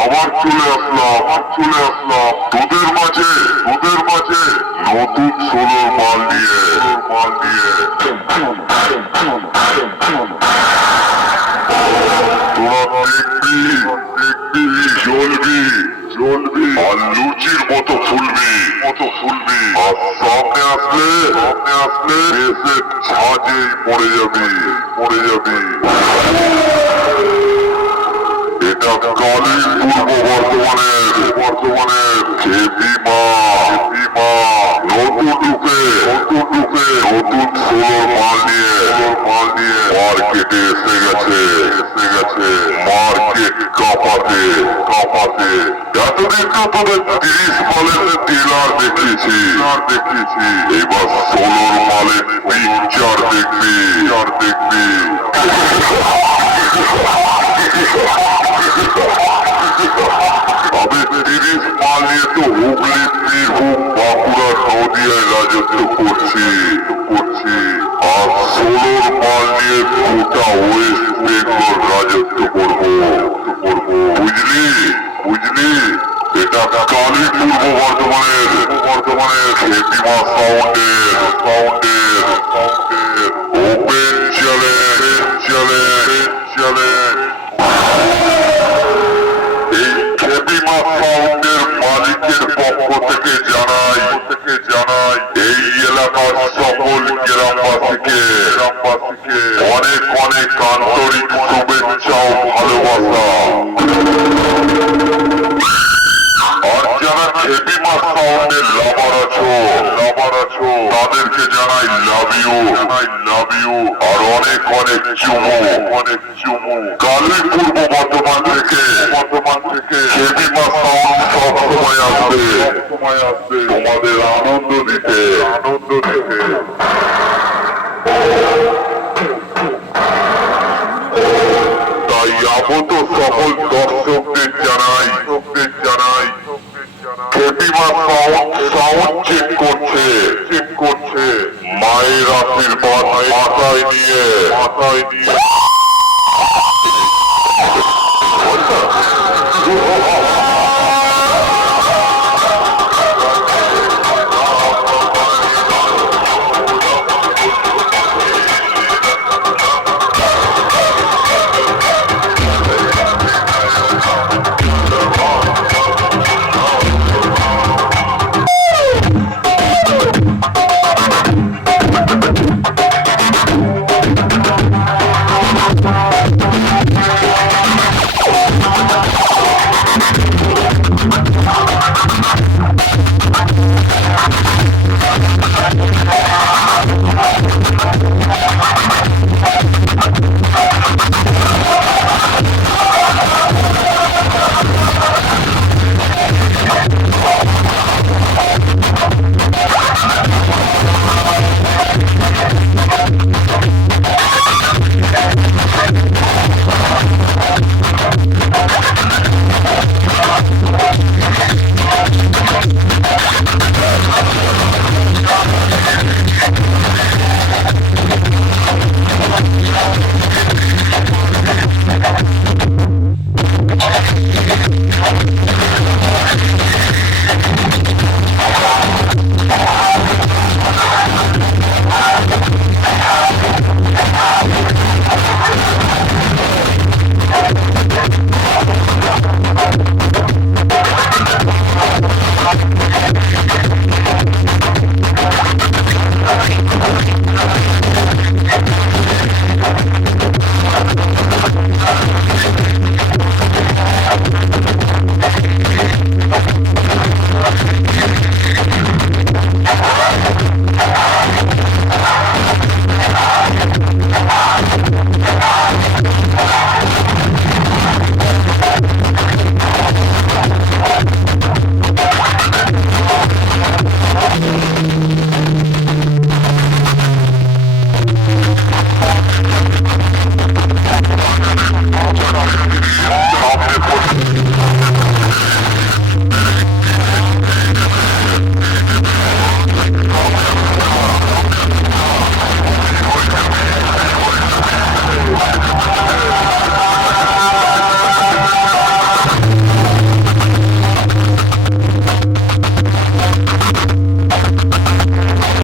আবার চলে তোদের মাঝে তোদের মাঝে নতুন সোলোর মাল নিয়ে মাল নিয়ে তোরা দেখবি দেখবি জ্বলবি জ্বলবি আর লুচির মতো আর সামনে আসলে সামনে আসলে এসে ছাজেই পড়ে পড়ে এটা কালীন পূর্ব বর্তমানের বর্তমানের খেপিমা খেপিমা নতুন রূপে নতুন রূপে নতুন সোলোর মাল নিয়ে মাল নিয়ে মার্কেটে এসে গেছে এসে গেছে মার্কেট কাঁপাতে কাঁপাতে তোদের তিরিশ মালের ডিলার দেখেছি আর দেখিয়েছি এবার সোলোর মালের পিকচার দেখবে আর দেখবি। এই খেপিমা সাউন্ডের মালিকের থেকে জানাই থেকে জানাই, এই এলাকার সকল গ্রামবাসীকে গ্রামবাসীকে অনেক অনেক আন্তরিক তাদেরকে জানাই লাভ ইউ জানাই লাভ ইউ আর অনেক অনেক চুমু। অনেক চুমু। কালী পূর্ব বর্ধমান থেকে। বর্ধমান থেকে। সময় আসবে। সময় আসবে। তোমাদের আনন্দ দিতে। আনন্দ দিতে। তাই আগত সকল মায়ের আশীর্বাদ মাথায় নিয়ে মাথায় নিয়ে